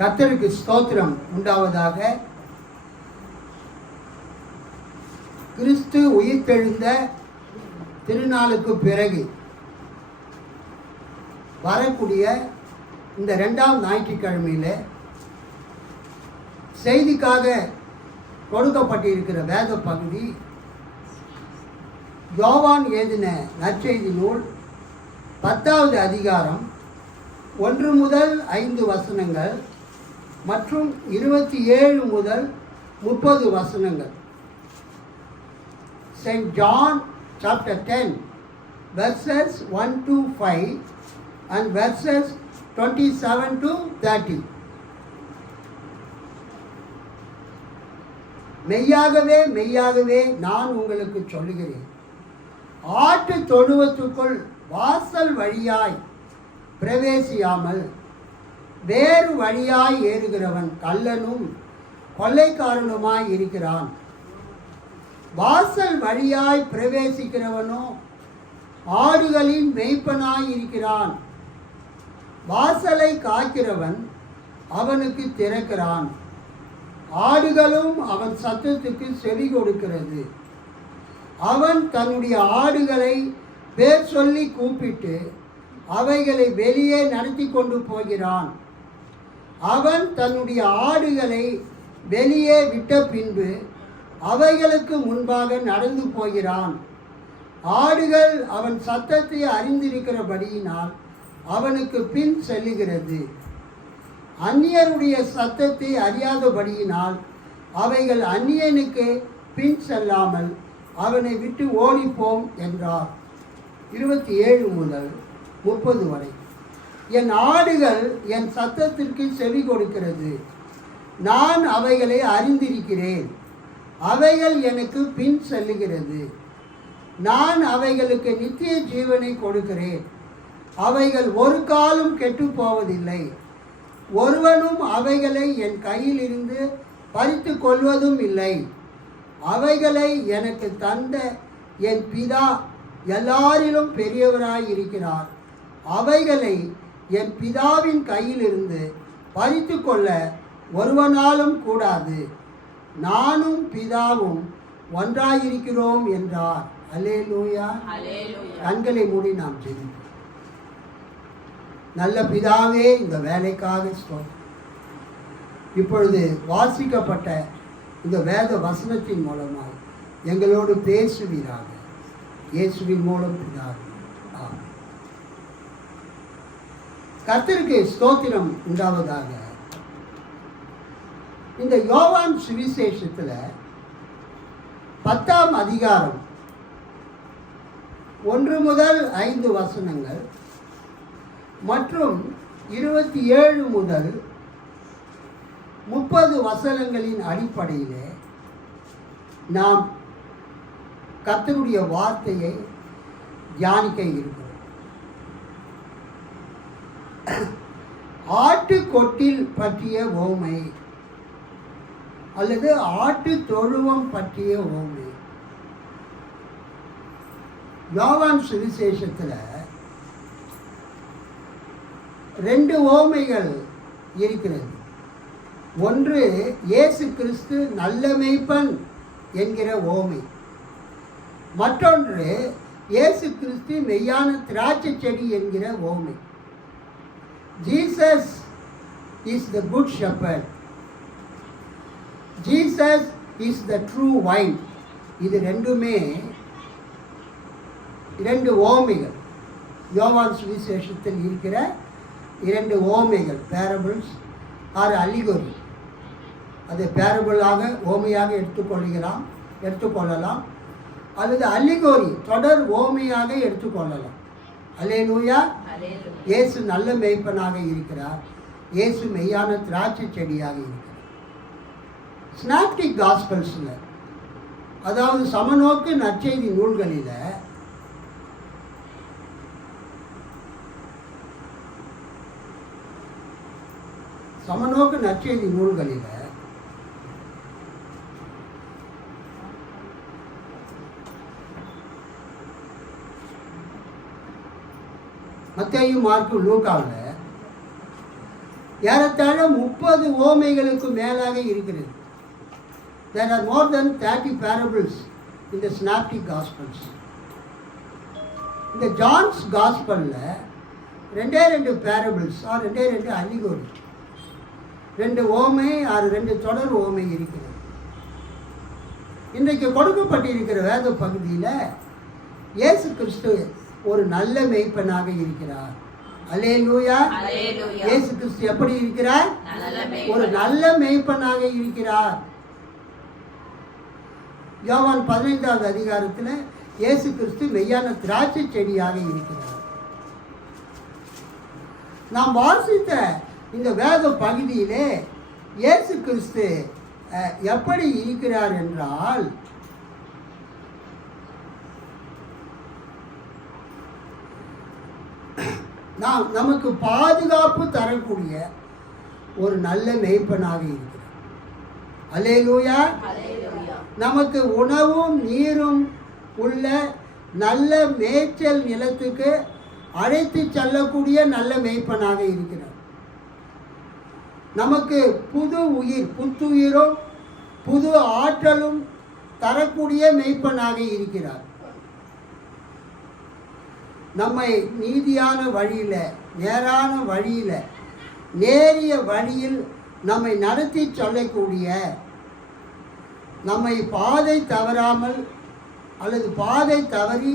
கத்தருக்கு ஸ்தோத்திரம் உண்டாவதாக. கிறிஸ்து உயிர்த்தெழுந்த திருநாளுக்கு பிறகு வரக்கூடிய இந்த ரெண்டாம் ஞாயிற்றுக்கிழமையில் செய்திக்காக கொடுக்கப்பட்டிருக்கிற வேத பகுதி யோவான் எழுதின நற்செய்தி நூல் பத்தாவது அதிகாரம் ஒன்று முதல் ஐந்து வசனங்கள் மற்றும் இருபத்தி ஏழு முதல் முப்பது வசனங்கள். Saint John chapter ten verses one to five and verses twenty seven to thirty மெய்யாகவே மெய்யாகவே நான் உங்களுக்கு சொல்லுகிறேன். ஆட்டு தொழுவத்துக்குள் வாசல் வழியாய் பிரவேசியாமல் வேறு வழியாய் ஏறுகிறவன் கள்ளனும் கொள்ளைக்காரனுமாய் இருக்கிறான். வாசல் வழியாய் பிரவேசிக்கிறவனோ ஆடுகளின் மெய்ப்பனாய் இருக்கிறான். வாசலை காக்கிறவன் அவனுக்கு திறக்கிறான். ஆடுகளும் அவன் சத்தத்துக்கு செவி கொடுக்கிறது. அவன் தன்னுடைய ஆடுகளை பேர் சொல்லி கூப்பிட்டு அவைகளை வெளியே நடத்தி கொண்டு போகிறான். அவன் தன்னுடைய ஆடுகளை வெளியே விட்ட பின்பு அவைகளுக்கு முன்பாக நடந்து போகிறான். ஆடுகள் அவன் சத்தத்தை அறிந்திருக்கிறபடியினால் அவனுக்கு பின் செல்லுகிறது. அந்நியருடைய சத்தத்தை அறியாதபடியினால் அவைகள் அந்நியனுக்கு பின் செல்லாமல் அவனை விட்டு ஓடிப்போம் என்றார். இருபத்தி ஏழு முதல் முப்பது வரை. என் ஆடுகள் என் சத்தத்திற்கு செவி கொடுக்கிறது. நான் அவைகளை அறிந்திருக்கிறேன். அவைகள் எனக்கு பின் செல்லுகிறது. நான் அவைகளுக்கு நித்திய ஜீவனை கொடுக்கிறேன். அவைகள் ஒரு காலம் கெட்டு போவதில்லை. ஒருவனும் அவைகளை என் கையிலிருந்து பறித்து கொள்வதும் இல்லை. அவைகளை எனக்கு தந்த என் பிதா எல்லாரிலும் பெரியவராய் இருக்கிறார் அவைகளை என் பிதாவின் கையிலிருந்து பறித்து கொள்ள ஒருவனாலும் கூடாது. நானும் பிதாவும் ஒன்றாயிருக்கிறோம் என்றார். அல்லே லூயா. கண்களை மூடி நாம் ஜெபிப்போம். நல்ல பிதாவே இந்த வேலைக்காக ஸ்தோத்திரம். இப்பொழுது வாசிக்கப்பட்ட இந்த வேத வசனத்தின் மூலமாக எங்களோடு பேசுவீராக. இயேசுவின் மூலம் பிதாவே. கத்திற்கு ஸ்தோத்திரம் உண்டாவதாக. இந்த யோவான் சுவிசேஷத்தில் பத்தாம் அதிகாரம் ஒன்று முதல் ஐந்து வசனங்கள் மற்றும் இருபத்தி ஏழு முதல் முப்பது வசனங்களின் அடிப்படையிலே நாம் கர்த்தருடைய வார்த்தையை தியானிக்க இருக்கும் ஆட்டுக்கொட்டில் பற்றிய ஓமை அல்லது ஆட்டு தொழுவம் பற்றிய ஓமை. யோவான் சுவிசேஷத்தில் ரெண்டு ஓமைகள் இருக்கிறது. ஒன்று இயேசு கிறிஸ்து நல்ல மெய்ப்பன் என்கிற ஓமை. மற்றொன்று இயேசு கிறிஸ்து மெய்யான திராட்சை செடி என்கிற ஓமை. Jesus is the good shepherd Jesus is the true vine இது ரெண்டுமே இரண்டு ஓமைகள். யோவான் சுவிசேஷத்தில் இருக்கிற இரண்டு ஓமைகள் பேரபிள்ஸ் ஆர் அலிகோரி. அது பேரபிளாக ஓமையாக எடுத்துக்கொள்கிறலாம் எடுத்துக்கொள்ளலாம் அல்லது அல்லிகோரி தொடர் ஓமையாக எடுத்துக்கொள்ளலாம் அலே நூயா இயேசு நல்ல மேய்ப்பனாக இருக்கிறார். இயேசு மெய்யான திராட்சை செடியாக இருக்கிறார். ஸ்னாப்டிக் காஸ்பல்ஸில் அதாவது சமநோக்கு நற்செய்தி நூல்களில் சமநோக்கு நற்செய்தி நூல்களில் மத்தையும் மார்க்கு லூக்காவில் ஏறத்தாழ முப்பது ஓமைகளுக்கு மேலாக இருக்கிறது. There are more then thirty parables இந்த ஸ்னாப்டிக் காஸ்பல்ஸ் இந்த ஜான்ஸ் காஸ்பலில் ரெண்டே ரெண்டு பேரபிள்ஸ் ஆர் ரெண்டே ரெண்டு அலிகோரி ரெண்டு ஓமை ஆறு ரெண்டு தொடர் ஓமை இருக்கிறது. இன்றைக்கு கொடுக்கப்பட்டிருக்கிற வேத பகுதியில் இயேசு கிறிஸ்து ஒரு நல்ல மெய்ப்பனாக இருக்கிறார். அலே லூயா. இயேசு கிறிஸ்து எப்படி இருக்கிறார்? ஒரு. நல்ல மெய்ப்பனாக இருக்கிறார். யோவான் பதினைந்தாவது அதிகாரத்தில் இயேசு கிறிஸ்து மெய்யான திராட்சை செடியாக இருக்கிறார். நாம் வாசித்த இந்த வேத பகுதியிலே இயேசு கிறிஸ்து எப்படி இருக்கிறார் என்றால் நாம் நமக்கு பாதுகாப்பு தரக்கூடிய ஒரு நல்ல மெய்ப்பனாக இருக்கிறார் அல்லேலூயா. நமக்கு உணவும் நீரும் உள்ள நல்ல மேய்ச்சல் நிலத்துக்கு அழைத்து செல்லக்கூடிய நல்ல மேய்ப்பனாக இருக்கிறார். நமக்கு புது உயிர் புத்துயிரும் புது ஆற்றலும் தரக்கூடிய மெய்ப்பனாக இருக்கிறார். நம்மை நீதியான வழியில் நேரான வழியில் நேரிய வழியில் நம்மை நடத்தி சொல்லக்கூடிய நம்மை பாதை தவறாமல் அல்லது பாதை தவறி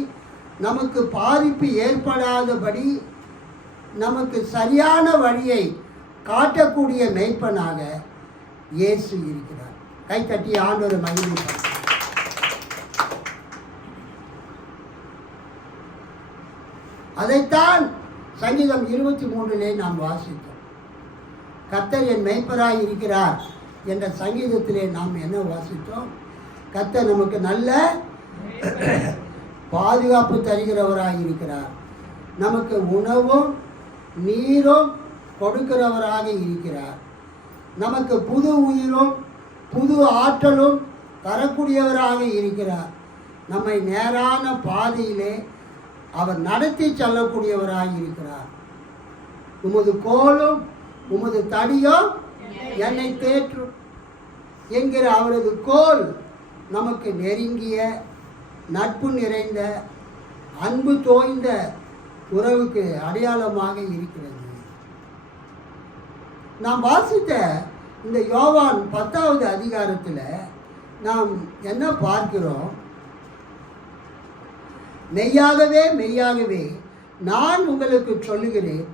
நமக்கு பாதிப்பு ஏற்படாதபடி நமக்கு சரியான வழியை காட்டக்கூடிய மெய்ப்பனாக இயேசு இருக்கிறார். கைத்தட்டி ஆண்டவர் மகிழ்ச்சி அதைத்தான் சங்கீதம் இருபத்தி மூன்றிலே நாம் வாசித்தோம். கத்தர் என் மெய்ப்பராய் இருக்கிறார் என்ற சங்கீதத்திலே நாம் என்ன வாசித்தோம்? கத்தர் நமக்கு நல்ல பாதுகாப்பு தருகிறவராக இருக்கிறார். நமக்கு உணவும் நீரும் கொடுக்கிறவராக இருக்கிறார். நமக்கு புது உயிரும் புது ஆற்றலும் தரக்கூடியவராக இருக்கிறார். நம்மை நேரான பாதையிலே அவர் நடத்தி செல்லக்கூடியவராக இருக்கிறார். உமது கோலும் உமது தடியும் என்னை தேற்றும் என்கிற அவரது கோல் நமக்கு நெருங்கிய நட்பு நிறைந்த அன்பு தோய்ந்த உறவுக்கு அடையாளமாக இருக்கிறது. நாம் வாசித்த இந்த யோவான் பத்தாவது அதிகாரத்தில் நாம் என்ன பார்க்கிறோம்? மெய்யாகவே மெய்யாகவே நான் உங்களுக்கு சொல்லுகிறேன்.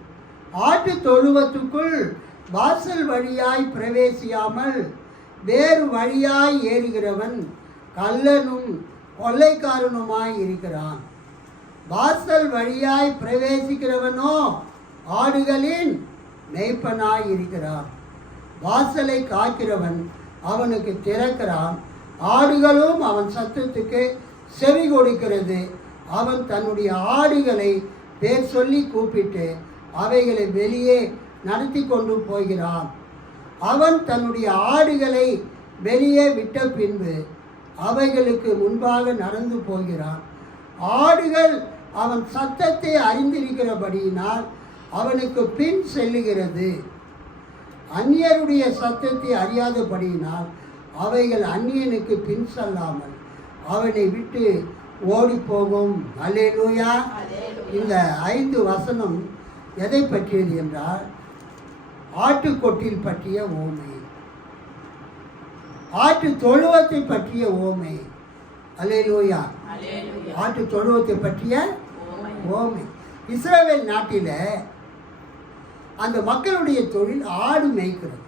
ஆட்டு தொழுவத்துக்குள் வாசல் வழியாய் பிரவேசியாமல் வேறு வழியாய் ஏறுகிறவன் கள்ளனும் கொள்ளைக்காரனுமாய் இருக்கிறான். வாசல் வழியாய் பிரவேசிக்கிறவனோ ஆடுகளின் மெய்ப்பனாய் இருக்கிறான். வாசலை காக்கிறவன் அவனுக்கு திறக்கிறான். ஆடுகளும் அவன் சத்தத்துக்கு செவி கொடுக்கிறது. அவன் தன்னுடைய ஆடுகளை பேர் சொல்லி கூப்பிட்டு அவைகளை வெளியே நடத்தி கொண்டு போகிறான். அவன் தன்னுடைய ஆடுகளை வெளியே விட்ட பின்பு அவைகளுக்கு முன்பாக நடந்து போகிறான். ஆடுகள் அவன் சத்தத்தை அறிந்திருக்கிறபடியினால் அவனுக்கு பின் செல்லுகிறது. அந்நியருடைய சத்தத்தை அறியாதபடியினால் அவைகள் அந்நியனுக்கு பின் செல்லாமல் அவனை விட்டு ஓடி போகும் அல்லேலூயா. இந்த ஐந்து வசனம் எதை பற்றியது என்றால் ஆட்டுக்கொட்டில் பற்றிய ஓமை. ஆட்டு தொழுவத்தை பற்றிய ஓமை. அல்லேலூயா. ஆட்டு தொழுவத்தை பற்றிய ஓமை. ஓமை. இஸ்ரேல் நாட்டில் அந்த மக்களுடைய தொழில் ஆடு மேய்க்கிறது.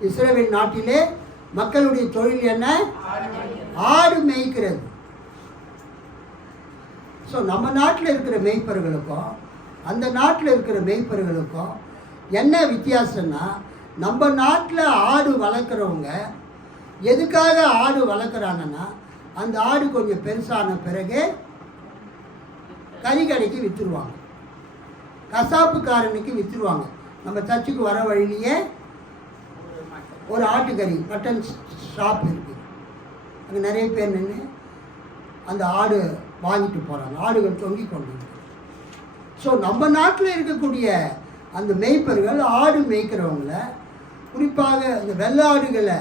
இஸ்ரேல் நாட்டிலே மக்களுடைய தொழில் என்ன? ஆடு மேய்க்கிறது. ஸோ நம்ம நாட்டில் இருக்கிற மெய்ப்பர்களுக்கும் அந்த நாட்டில் இருக்கிற மெய்ப்பர்களுக்கும் என்ன வித்தியாசம்னா நம்ம நாட்டில் ஆடு வளர்க்குறவங்க எதுக்காக ஆடு வளர்க்குறாங்கன்னா அந்த ஆடு கொஞ்சம் பெருசான பிறகு கறி கடைக்கு விற்றுருவாங்க கசாப்புக்காரனுக்கு விற்றுருவாங்க நம்ம சர்ச்சுக்கு வர வழியிலேயே ஒரு ஆட்டுக்கறி மட்டன் ஷாப் இருக்குது அங்கே நிறைய பேர் நின்று அந்த ஆடு வாங்கிட்டு போகிறாங்க ஆடுகள் தொங்கி கொண்டு ஸோ நம்ம நாட்டில் இருக்கக்கூடிய அந்த மேய்ப்பர்கள் ஆடு மேய்க்கிறவங்கள குறிப்பாக அந்த வெள்ளாடுகளை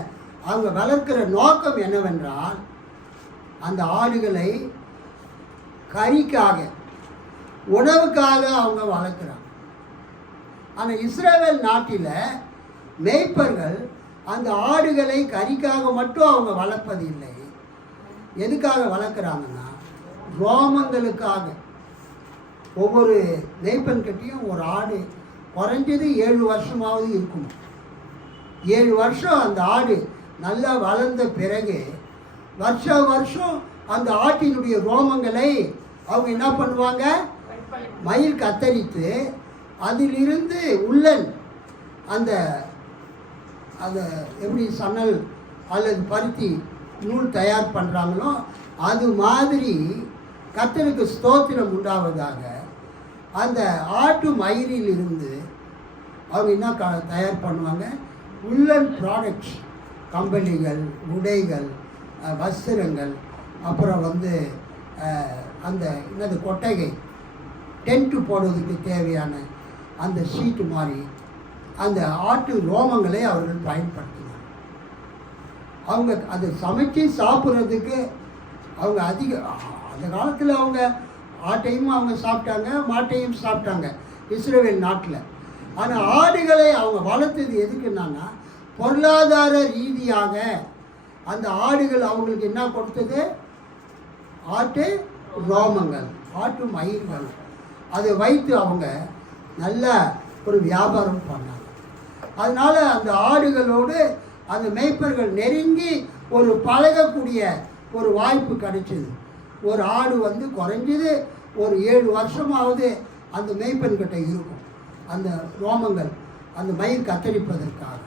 அவங்க வளர்க்கிற நோக்கம் என்னவென்றால் அந்த ஆடுகளை கறிக்காக உணவுக்காக அவங்க வளர்க்குறாங்க. ஆனால் இஸ்ரேல் நாட்டில் மேய்ப்பர்கள் அந்த ஆடுகளை கறிக்காக மட்டும் அவங்க வளர்ப்பதில்லை. எதுக்காக வளர்க்குறாங்கன்னா ரோமங்களுக்காக. ஒவ்வொரு மேய்ப்பன்கிட்டையும் ஒரு ஆடு. குறைஞ்சது ஏழு வருஷமாவது இருக்கும் ஏழு வருஷம் அந்த ஆடு நல்லா வளர்ந்த பிறகு வருஷ வருஷம் அந்த ஆட்டினுடைய ரோமங்களை அவங்க என்ன பண்ணுவாங்க? மயில் கத்தரித்து அதிலிருந்து உள்ளன் அந்த அந்த எப்படி சணல் அல்லது பருத்தி நூல் தயார் பண்ணுறாங்களோ அது மாதிரி கத்தனுக்கு ஸ்தோத்திரம் உண்டாவதாக அந்த ஆட்டு மயிரிலிருந்து அவங்க என்ன க தயார் பண்ணுவாங்க? உள்ளன் ப்ராடக்ட்ஸ் கம்பெனிகள் உடைகள் வஸ்திரங்கள் அப்புறம் வந்து அந்த என்னது கொட்டகை டென்ட்டு போடுறதுக்கு தேவையான அந்த ஷீட்டு மாதிரி அந்த ஆட்டு ரோமங்களை அவர்கள் பயன்படுத்தினார் அவங்க அதை சமைச்சு சாப்பிட்றதுக்கு அவங்க அதிக அந்த காலத்தில் அவங்க ஆட்டையும் அவங்க சாப்பிட்டாங்க மாட்டையும் சாப்பிட்டாங்க இஸ்ரேல் நாட்டில். ஆனால் ஆடுகளை அவங்க வளர்த்தது எதுக்குன்னா பொருளாதார ரீதியாக அந்த ஆடுகள் அவங்களுக்கு என்ன கொடுத்தது? ஆட்டு ரோமங்கள் ஆட்டு மயிர்கள் அதை வைத்து அவங்க நல்ல ஒரு வியாபாரம் பண்ணாங்க. அதனால் அந்த ஆடுகளோடு அந்த மேய்ப்பர்கள் நெருங்கி ஒரு பழகக்கூடிய ஒரு வாய்ப்பு கிடைச்சிது. ஒரு ஆடு வந்து குறைஞ்சது ஒரு ஏழு வருஷமாவது அந்த மெய்ப்பெண்கிட்ட இருக்கும். அந்த ரோமங்கள் அந்த மயிர் கத்தரிப்பதற்காக.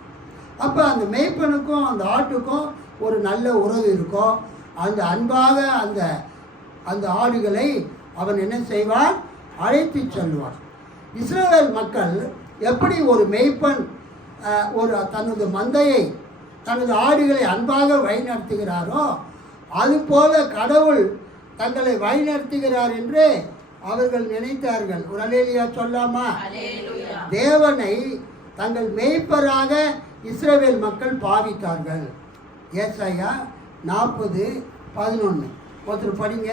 அப்போ அந்த மெய்ப்பெனுக்கும் அந்த ஆட்டுக்கும் ஒரு நல்ல உறவு இருக்கும். அந்த அன்பாக அந்த அந்த ஆடுகளை அவன் என்ன செய்வான்? அழைத்து செல்வான். இஸ்ரேல் மக்கள் எப்படி ஒரு மெய்ப்பெண் ஒரு தனது மந்தையை தனது ஆடுகளை அன்பாக வழிநடத்துகிறாரோ அதுபோல கடவுள் தங்களை வழிநடத்துகிறார் என்று அவர்கள் நினைத்தார்கள். ஒரு அலேலியா சொல்லாமா? தேவனை தங்கள் மேய்ப்பராக இஸ்ரவேல் மக்கள் பாவித்தார்கள். ஏசாயா நாற்பது பதினொன்று ஒருத்தர் படிங்க.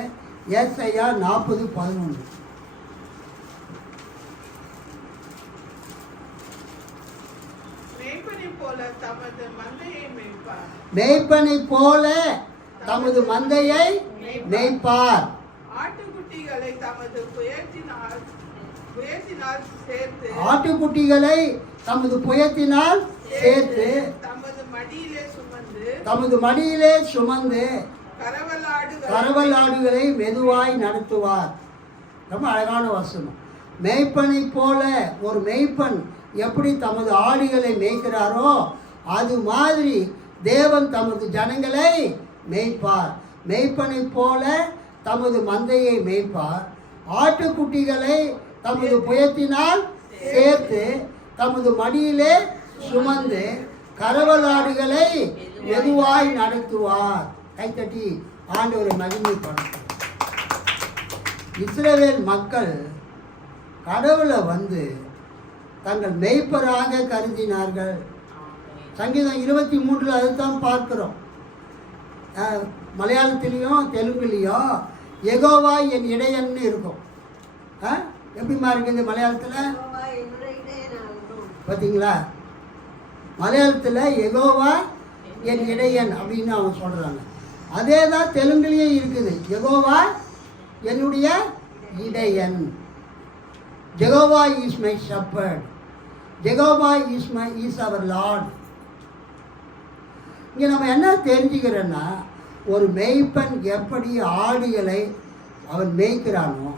ஏசாயா நாற்பது பதினொன்று மேய்ப்பனைப் போல தமது மந்தையை மேய்ப்பார் ஆட்டுக்குட்டிகளை தமது புயத்தினால் புயத்தினால் சேர்த்து ஆட்டுக்குட்டிகளை தமது புயத்தினால் சேர்த்து தமது மடியிலே சுமந்து தமது மடியிலே சுமந்து கரவலாடு கரவல் ஆடுகளை மெதுவாய் நடத்துவார். ரொம்ப அழகான வசனம். மேய்ப்பனைப் போல ஒரு மேய்ப்பன் எப்படி தமது ஆடுகளை மேய்க்கிறாரோ அது மாதிரி தேவன் தமது ஜனங்களை மேய்ப்பார். மேய்ப்பனை போல தமது மந்தையை மேய்ப்பார். ஆட்டுக்குட்டிகளை தமது புயத்தினால் சேர்த்து தமது மடியிலே சுமந்து கரவலாடுகளை மெதுவாய் நடத்துவார். கைத்தட்டி ஆண்டவரை மகிமைப்படுத்தும் இஸ்ரவேல் மக்கள் கடவுளை வந்து தங்கள் மெய்ப்பராக கருதினார்கள். சங்கீதம் இருபத்தி மூன்றில் அதுதான் பார்க்கிறோம். மலையாளத்திலையும் தெலுங்குலேயும் எகோவா என் இடையன்னு இருக்கும். ஆ எப்படிமா இருக்குது மலையாளத்தில்? பார்த்தீங்களா மலையாளத்தில் எகோவா என் இடையன் அப்படின்னு அவங்க சொல்கிறாங்க அதே தான் தெலுங்குலேயும் இருக்குது. எகோவா என்னுடைய இடையன் Jehovah is my shepherd Jehovah is my is our lord இங்கே நம்ம என்ன தெரிஞ்சுக்கிறோன்னா ஒரு மேய்ப்பன் எப்படி ஆடுகளை அவன் மேய்க்கிறானோ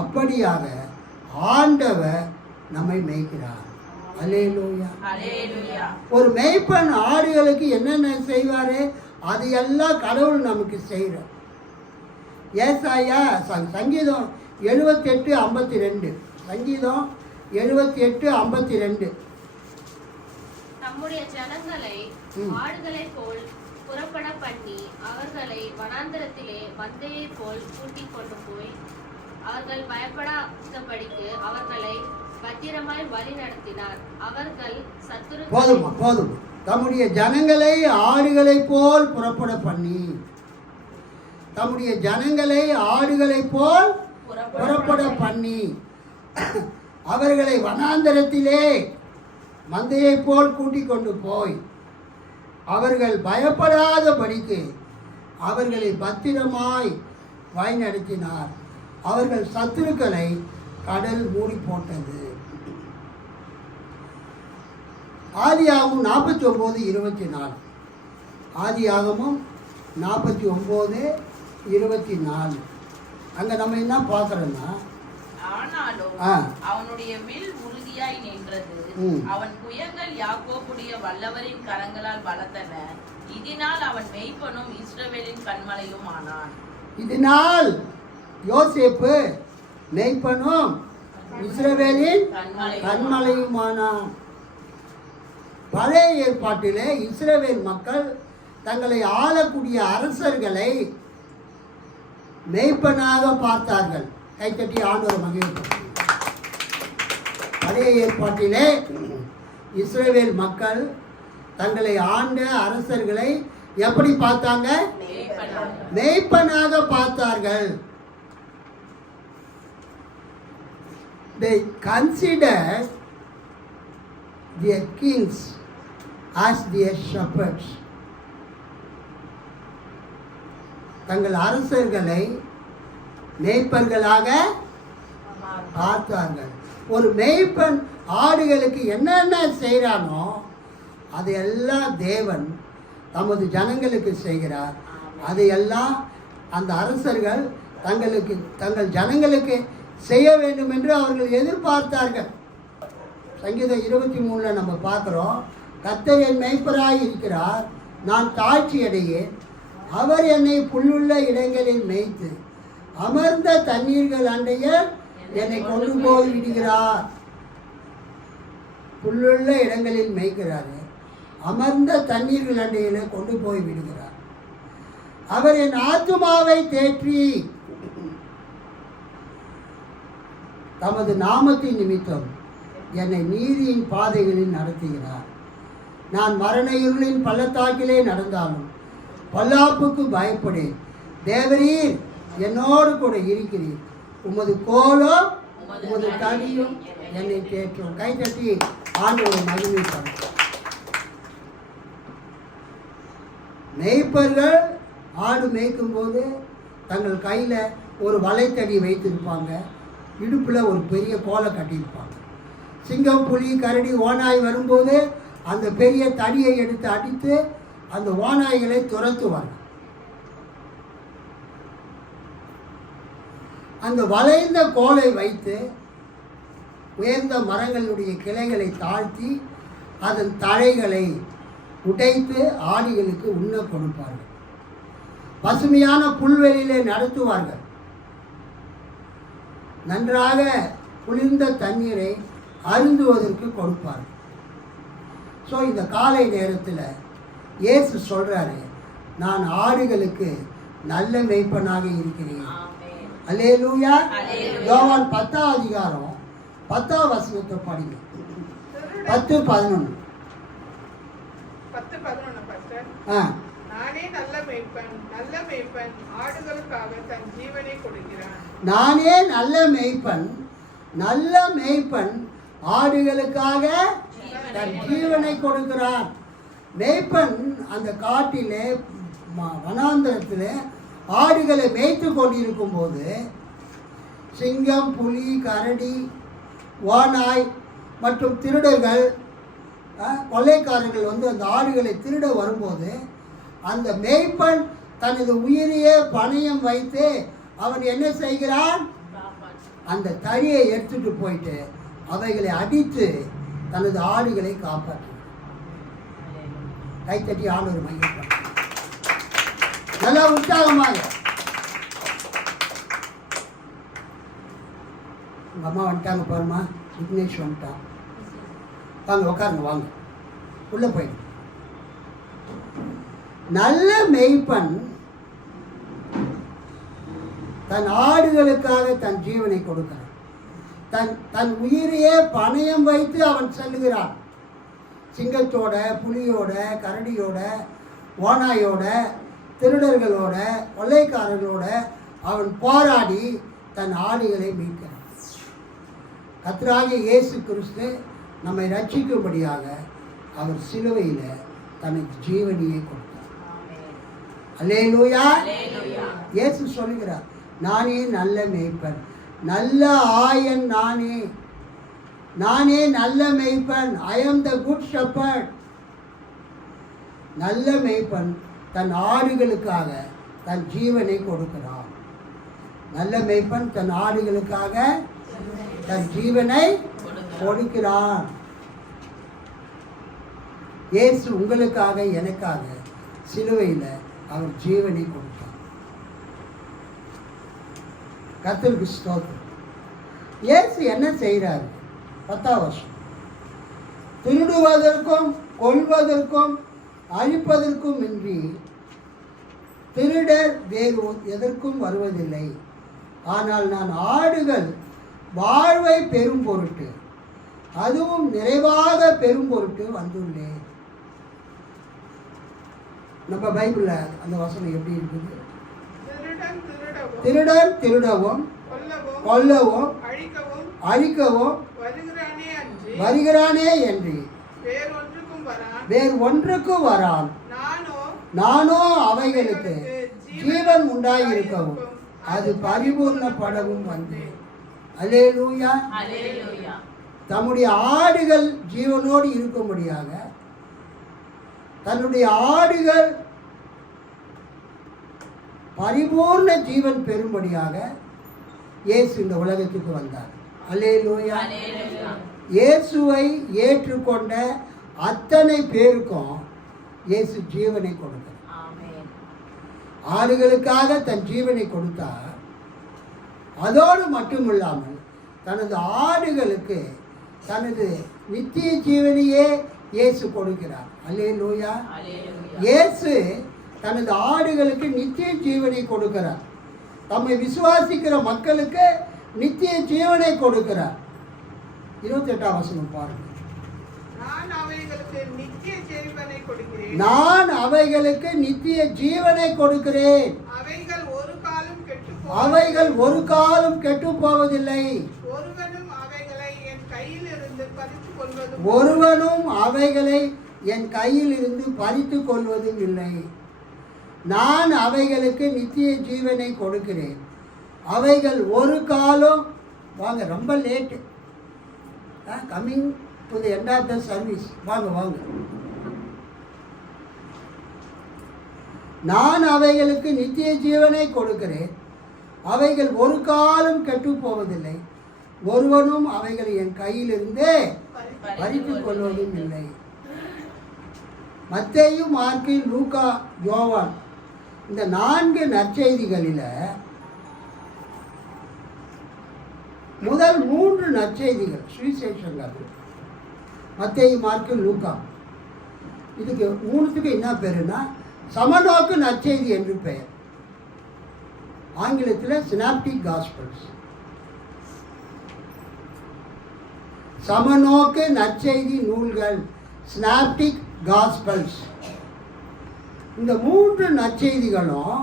அப்படியாக ஆண்டவர் நம்மை மேய்க்கிறார். அல்லேலூயா. ஒரு மேய்ப்பன் ஆடுகளுக்கு என்னென்ன செய்வார்? அது எல்லாம் கடவுள் நமக்கு செய்கிறார். ஏசாயா சங்கீதம் எழுபத்தெட்டு ஐம்பத்தி ரெண்டு. சங்கீதம் எழுபத்தி எட்டு ஐம்பத்தி ரெண்டு. தம்முடைய ஜனங்களை ம். ஆடுகளைப் போல் புறப்பட பண்ணி அவர்களை வனாந்தரத்திலே மந்தையைப் போல் கூட்டிக் கொண்டு போய் அவர்கள் பயப்படாதபடிக்கு அவர்களை பத்திரமாய் வழி நடத்தினார். அவர்கள் சத்துரு போதுமா போதும். தம்முடைய ஜனங்களை ஆடுகளைப் போல் புறப்பட பண்ணி. தம்முடைய ஜனங்களை ஆடுகளைப் போல் புறப்பட பண்ணி. அவர்களை வனாந்தரத்திலே மந்தையைப் போல் கூட்டிக் கொண்டு போய். அவர்கள் பயப்படாதபடிக்கு அவர்களை பத்திரமாய் வழிநடத்தினார். அவர்கள் சத்துருக்களை கடல் மூடி போட்டது ஆதியாகவும் நாற்பத்தி ஒம்பது இருபத்தி நாலு ஆதியாகமும் நாற்பத்தி ஒம்பது இருபத்தி நாலு அங்கே நம்ம என்ன பார்க்குறோன்னா ஆனாலும் ஆ. அவனுடைய வில் உறுதியாய் நின்றது. ம். அவன் புயங்கள் யாக்கோபுடைய வல்லவரின் கரங்களால் பலத்தன. இதனால் அவன் மெய்ப்பனும் இஸ்ரவேலின் கண்மலையும் ஆனான். இதனால் யோசேப்பு மெய்ப்பனும் இஸ்ரவேலின் கண்மலையுமானான் பழைய ஏற்பாட்டிலே இஸ்ரவேல் மக்கள் தங்களை ஆளக்கூடிய அரசர்களை மெய்ப்பனாக பார்த்தார்கள். கைத்தட்டி ஆண்டவர் மகிழ்ச்சி பழைய ஏற்பாட்டிலே இஸ்ரேவேல் மக்கள் தங்களை ஆண்ட அரசர்களை எப்படி பார்த்தாங்க? மெய்ப்பனாக. மெய்ப்பனாக பார்த்தார்கள். They considered their kings as their shepherds. தங்கள் அரசர்களை மேய்ப்பர்களாக பார்த்தார்கள். ஒரு மேய்ப்பன் ஆடுகளுக்கு என்னென்ன செய்கிறானோ அதையெல்லாம் தேவன் தமது ஜனங்களுக்கு செய்கிறார். அதையெல்லாம் அந்த அரசர்கள் தங்களுக்கு தங்கள் ஜனங்களுக்கு செய்ய வேண்டும் என்று அவர்கள் எதிர்பார்த்தார்கள். சங்கீதம் இருபத்தி மூணில் நம்ம பார்க்குறோம் கத்தர் என் மெய்ப்பராய் இருக்கிறார் நான் தாழ்ச்சி அடையேன் அவர் என்னை புல்லுள்ள இடங்களில் மேய்த்து அமர்ந்த தண்ணீர்கள் அண்டைய என்னை கொண்டு போய் விடுகிறார் புல்லுள்ள இடங்களில் மேய்க்கிறார் அமர்ந்த தண்ணீர்கள் அண்டையில கொண்டு போய் விடுகிறார். அவர் என் ஆத்துமாவை தேற்றி தமது நாமத்தின் நிமித்தம் என்னை நீதியின் பாதைகளில் நடத்துகிறார். நான் மரண இருளின் பள்ளத்தாக்கிலே நடந்தாலும் பல்லாப்புக்கு பயப்படேன். தேவரீர் என்னோடு கூட இருக்கிறீர். உமது கோலோ உமது தடியும் என்னை தேற்றும் கைத்தட்டி ஆண்டோட மகிழ்ச்சி மேய்ப்பர்கள் ஆடு மேய்க்கும்போது தங்கள் கையில் ஒரு வலைத்தடி வைத்திருப்பாங்க. இடுப்பில் ஒரு பெரிய கோலை கட்டியிருப்பாங்க. சிங்கம் புலி கரடி ஓநாய் வரும்போது அந்த பெரிய தடியை எடுத்து அடித்து அந்த ஓநாய்களை துரத்துவாங்க அந்த வளைந்த கோலை வைத்து உயர்ந்த மரங்களுடைய கிளைகளை தாழ்த்தி அதன் தழைகளை உடைத்து ஆடிகளுக்கு உண்ண கொடுப்பார்கள். பசுமையான புல்வெளியிலே நடத்துவார்கள். நன்றாக குளிர்ந்த தண்ணீரை அருந்துவதற்கு கொடுப்பார்கள். ஸோ இந்த காலை நேரத்தில் இயேசு சொல்கிறாரு நான் ஆடுகளுக்கு நல்ல மெய்ப்பனாக இருக்கிறேன். அல்லேலூயா. யோவான் பத்தாம் அதிகாரம் பத்தாம் வசனத்தை படிங்க. பத்து பதினொன்று பத்து பதினொன்று ஆ. நானே நல்ல மேய்ப்பன் நல்ல மேய்ப்பன் ஆடுகளுக்காக தன் ஜீவனை கொடுக்கிறான். நானே நல்ல மேய்ப்பன் நல்ல மேய்ப்பன் ஆடுகளுக்காக தன் ஜீவனை கொடுக்கிறான். மேய்ப்பன் அந்த காட்டிலே வனாந்தரத்திலே ஆடுகளை மேய்த்து கொண்டிருக்கும் போது சிங்கம் புலி கரடி ஓநாய் மற்றும் திருடர்கள் கொள்ளைக்காரர்கள் வந்து அந்த ஆடுகளை திருட வரும்போது அந்த மேய்ப்பன் தனது உயிரையே பணயம் வைத்து அவன் என்ன செய்கிறான்? அந்த தறியை எடுத்துட்டு போயிட்டு அவைகளை அடித்து தனது ஆடுகளை காப்பாற்று கைத்தட்டி ஆண்டவர் மையம் நல்லா உற்சாகமாக உங்கள் அம்மா வந்துட்டாங்க பாருமா விக்னேஷ் வந்துட்டான் வாங்க உட்காருங்க வாங்க. உள்ளே போயிடு நல்ல மெய்ப்பன் தன் ஆடுகளுக்காக தன் ஜீவனை கொடுக்கிறான். தன் தன் உயிரையே பணயம் வைத்து அவன் செல்லுகிறான். சிங்கத்தோட புலியோட கரடியோட ஓனாயோட திருடர்களோட கொள்ளைக்காரர்களோட அவன் போராடி தன் ஆடுகளை மீட்கிறான். கர்த்தராகிய இயேசு கிறிஸ்து நம்மை ரட்சிக்கும்படியாக அவர் சிலுவையில் தனக்கு ஜீவனியை கொடுத்தார். ஆமென். அல்லேலூயா. இயேசு சொல்லுகிறார் நானே நல்ல மேய்ப்பன். நல்ல ஆயன் நானே. நானே நல்ல மேய்ப்பன். I am the good shepherd. நல்ல மேய்ப்பன் தன் ஆடுகளுக்காக தன் ஜீவனை கொடுக்கிறான். நல்ல மெய்ப்பன் தன் ஆடுகளுக்காக தன் ஜீவனை கொடுக்கிறான். இயேசு உங்களுக்காக எனக்காக சிலுவையில் அவர் ஜீவனை கொடுத்தார். கர்த்தருக்கு ஸ்தோத்திரம். இயேசு என்ன செய்கிறாரு பத்தாம் வருஷம் திருடுவதற்கும் கொள்வதற்கும் அழிப்பதற்கும் இன்றி திருடர் வேறு எதற்கும் வருவதில்லை. ஆனால் நான் ஆடுகள் வாழ்வை பெறும் பொருட்டு அதுவும் நிறைவாக பெறும் பொருட்டு வந்துள்ளேன். நம்ம பைபிளில் அந்த வசனம் எப்படி இருக்குது? திருடன் திருடவும் கொல்லவும் அழிக்கவும் வருகிறானே என்று வேறு ஒன்றுக்கும் வரான். நானோ நானோ அவைகளுக்கு ஜீவன் உண்டாயிருக்கவும் அது பரிபூர்ணப்படவும் வந்தேன். அல்லேலூயா. அல்லேலூயா. தம்முடைய ஆடுகள் ஜீவனோடு இருக்கும்படியாக தன்னுடைய ஆடுகள் பரிபூர்ண ஜீவன் பெறும்படியாக இயேசு இந்த உலகத்துக்கு வந்தார். அல்லேலூயா. அல்லேலூயா. இயேசுவை ஏற்றுக்கொண்ட அத்தனை பேருக்கும் இயேசு ஜீவனை ஆமென். ஆடுகளுக்காக தன் ஜீவனை கொடுத்தார். அதோடு மட்டுமில்லாமல் தனது ஆடுகளுக்கு தனது நித்திய ஜீவனையே இயேசு கொடுக்கிறார். அல்லே லூயா. இயேசு தனது ஆடுகளுக்கு நித்திய ஜீவனை கொடுக்கிறார். தம்மை விசுவாசிக்கிற மக்களுக்கு நித்திய ஜீவனை கொடுக்கிறார். இருபத்தெட்டாம் வசனம் பாருங்க நான் அவைகளுக்கு நித்திய ஜீவனை கொடுக்கிறேன். அவைகள் ஒரு காலம் கெட்டு அவைகள் ஒரு காலம் கெட்டு போவதில்லை. ஒருவனும் அவைகளை என் கையில் இருந்து பறித்துக் கொள்வதும் ஒருவனும் அவைகளை என் கையில் இருந்து பறித்து கொள்வதும் இல்லை. நான் அவைகளுக்கு நித்திய ஜீவனை கொடுக்கிறேன். அவைகள் ஒரு காலம் வாங்க ரொம்ப late coming to end of the service வாங்க வாங்க. நான் அவைகளுக்கு நித்திய ஜீவனை கொடுக்கிறேன். அவைகள் ஒரு காலம் கெட்டு போவதில்லை. ஒருவனும் அவைகளை என் கையிலிருந்தே பறித்து கொள்வதும் இல்லை. மத்தேயு மார்க்கு லூகா யோவான் இந்த நான்கு நற்செய்திகளில் முதல் மூன்று நற்செய்திகள் ஸ்ரீசேஷங்கள் மத்தேயு மார்க்கு லூக்கா. இதுக்கு மூணுத்துக்கு என்ன பேருன்னா சமநோக்கு நற்செய்தி என்று பெயர். ஆங்கிலத்தில் சினாப்டிக் காஸ்பல்ஸ் சமநோக்கு நற்செய்தி நூல்கள் ஸ்னாப்டிக் காஸ்பல்ஸ் இந்த மூன்று நற்செய்திகளும்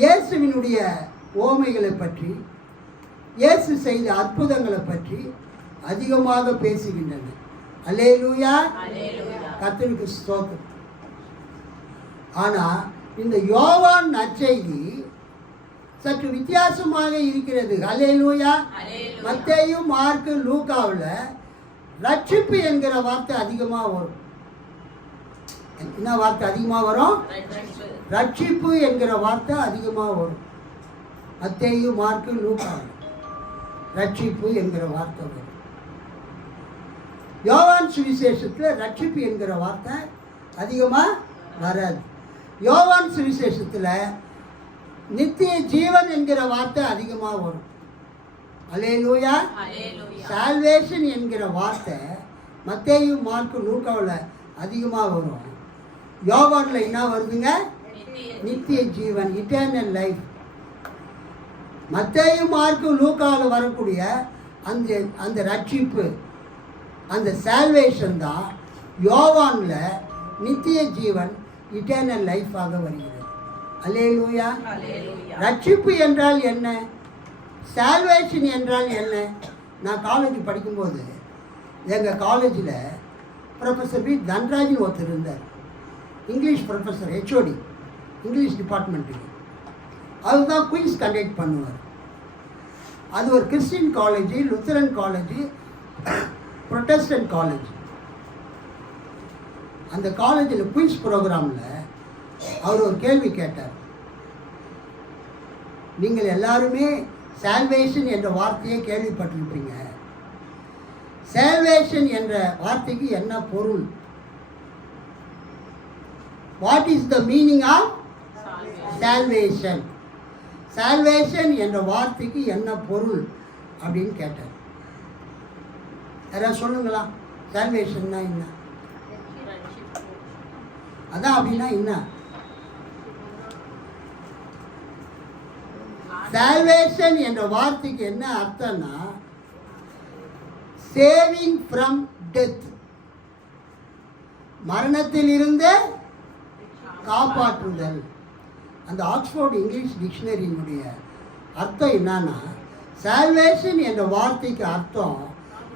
இயேசுவினுடைய ஓமைகளை பற்றி இயேசு செய்த அற்புதங்களை பற்றி அதிகமாக பேசுகின்றன அல்லேலூயா. அல்லேலூயா. கர்த்தருக்கு ஸ்தோத்திரம். ஆனால் இந்த யோவான் நற்செய்தி சற்று வித்தியாசமாக இருக்கிறது. அல்லேலூயா. அல்லேலூயா. மத்தேயு மார்க்கு லூக்காவில் ரட்சிப்பு என்கிற வார்த்தை அதிகமாக வரும். என்ன வார்த்தை அதிகமாக வரும். ரட்சிப்பு என்கிற வார்த்தை அதிகமாக வரும். மத்தேயு மார்க்கு லூக்காவில் ரட்சிப்பு என்கிற வார்த்தை வரும் யோவான் சுவிசேஷத்தில் ரட்சிப்பு என்கிற வார்த்தை அதிகமாக வராது. யோவான் சுவிசேஷத்தில் நித்திய ஜீவன் என்கிற வார்த்தை அதிகமாக வரும். அலேலூயா. சால்வேஷன் என்கிற வார்த்தை மத்தேயு மார்க்கு லூக்காவில் அதிகமாக வரும். யோவானில் என்ன வருதுங்க? நித்திய ஜீவன் இட்டர்னல் லைஃப் மத்தேயும் மார்க்கும் லூக்காவில் வரக்கூடிய அந்த அந்த ரட்சிப்பு அந்த சால்வேஷன் தான் யோவான்ல நித்திய ஜீவன் இட்டர்னல் லைஃபாக வருகிறது. அல்லேலூயா. ஹalleluya. ரட்சிப்பு என்றால் என்ன? சால்வேஷன் என்றால் என்ன? நான் காலேஜ் படிக்கும்போது எங்கள் காலேஜில் ப்ரொஃபஸர் பி தன்ராஜன் ஒருத்தர் இருந்தார். இங்கிலீஷ் ப்ரொஃபஸர் ஹெச்ஓடி இங்கிலீஷ் டிபார்ட்மெண்ட்டுக்கு அதுதான் குயின்ஸ் கண்டக்ட் பண்ணுவார். அது ஒரு Christian college Lutheran college Protestant college அந்த காலேஜில் குயின்ஸ் ப்ரோக்ராமில் அவர் ஒரு கேள்வி கேட்டார். நீங்கள் எல்லாருமே சால்வேஷன் என்ற வார்த்தையை கேள்விப்பட்டிருப்பீங்க. சால்வேஷன் என்ற வார்த்தைக்கு என்ன பொருள்? What is the meaning of salvation salvation என்ற வார்த்தைக்கு என்ன பொருள் அப்படின்னு கேட்டார். யாராவது சொல்லுங்களா? சால்வேஷன்னா என்ன? அதான் அப்படின்னா என்ன? சால்வேஷன் என்ற வார்த்தைக்கு என்ன அர்த்தம்னா சேவிங் ஃப்ரம் டெத் மரணத்தில் இருந்து காப்பாற்றுதல். அந்த ஆக்ஸ்ஃபோர்டு இங்கிலீஷ் டிக்ஷனரியினுடைய அர்த்தம் என்னன்னா சால்வேஷன் என்ற வார்த்தைக்கு அர்த்தம்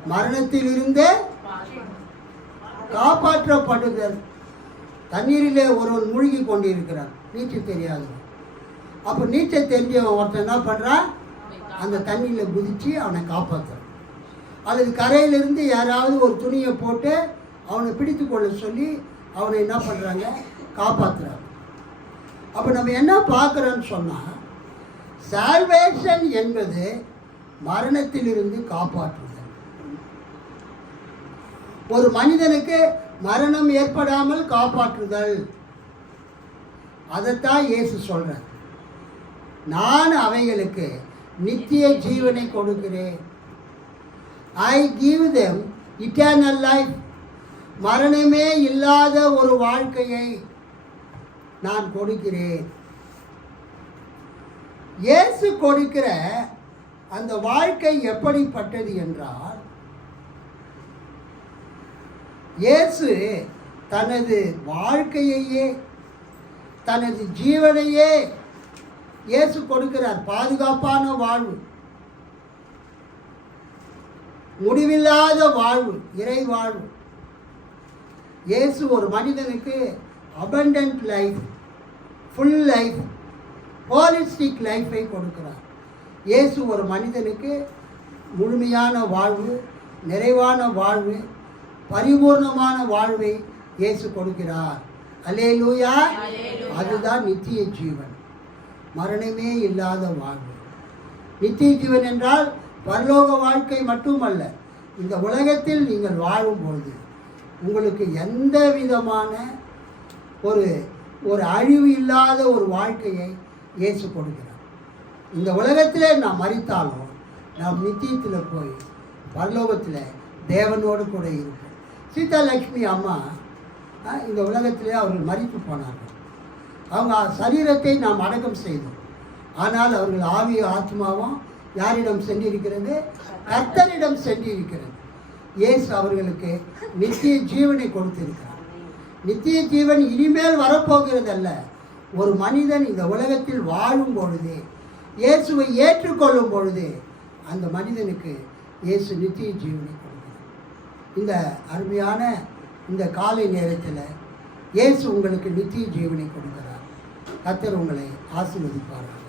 மரணத்திலிருந்து காப்பாற்றப்படுதல். தண்ணீரிலே ஒருவன் மூழ்கி கொண்டிருக்கிறான். நீச்சல் தெரியாது அப்போ நீச்சல் தெரிஞ்சவன் ஒருத்தன் என்ன பண்ணுறான் அந்த தண்ணியில் குதித்து அவனை காப்பாற்றுறான் அல்லது கரையிலிருந்து யாராவது ஒரு துணியை போட்டு அவனை பிடித்து கொள்ள சொல்லி அவனை என்ன பண்ணுறாங்க காப்பாற்றுறாங்க அப்போ நம்ம என்ன பார்க்குறோன்னு சொன்னால் சால்வேஷன் என்பது மரணத்திலிருந்து காப்பாற்றுதல். ஒரு மனிதனுக்கு மரணம் ஏற்படாமல் காப்பாற்றுதல். அதைத்தான் இயேசு சொல்கிறார் நான் அவைகளுக்கு நித்திய ஜீவனை கொடுக்கிறேன். I give them eternal life மரணமே இல்லாத ஒரு வாழ்க்கையை நான் கொடுக்கிறேன். இயேசு கொடுக்கிற அந்த வாழ்க்கை எப்படிப்பட்டது என்றால் இயேசு தனது வாழ்க்கையையே தனது ஜீவனையே இயேசு கொடுக்கிறார். பாதுகாப்பான வாழ்வு. முடிவில்லாத வாழ்வு இறை வாழ்வு. இயேசு ஒரு மனிதனுக்கு abundant life full life holistic லைஃபை கொடுக்கிறார். இயேசு ஒரு மனிதனுக்கு முழுமையான வாழ்வு நிறைவான வாழ்வு பரிபூர்ணமான வாழ்வை இயேசு கொடுக்கிறார். அல்லேலூயா. அல்லேலூயா. அதுதான் நித்திய ஜீவன். மரணமே இல்லாத வாழ்வு. நித்திய ஜீவன் என்றால் பரலோக வாழ்க்கை மட்டுமல்ல இந்த உலகத்தில் நீங்கள் வாழும்பொழுது உங்களுக்கு எந்த விதமான ஒரு ஒரு அழிவு இல்லாத ஒரு வாழ்க்கையை இயேசு கொடுக்கிறார். இந்த உலகத்தில் நாம் மறித்தாலும் நாம் நித்தியத்தில் போய் பரலோகத்தில் தேவனோடு கூட இருக்கும் சீதா லட்சுமி அம்மா இந்த உலகத்திலே அவர்கள் மறித்து போனார்கள். அவங்க சரீரத்தை நாம் அடக்கம் செய்தோம். ஆனால் அவர்கள் ஆவி ஆத்மாவும் யாரிடம் சென்றிருக்கிறது? கர்த்தரிடம் சென்றிருக்கிறது. இயேசு அவர்களுக்கு நித்திய ஜீவனை கொடுத்திருக்கிறார். நித்திய ஜீவன் இனிமேல் வரப்போகிறது அல்ல ஒரு மனிதன் இந்த உலகத்தில் வாழும் பொழுது இயேசுவை ஏற்றுக்கொள்ளும் பொழுது அந்த மனிதனுக்கு இயேசு நித்திய ஜீவனை கொடுக்கிறார். இந்த அருமையான இந்த காலை நேரத்தில் இயேசு உங்களுக்கு நித்திய ஜீவனை கொடுக்கிறார். கத்தர் உங்களை ஆசீர்வதிப்பார்கள்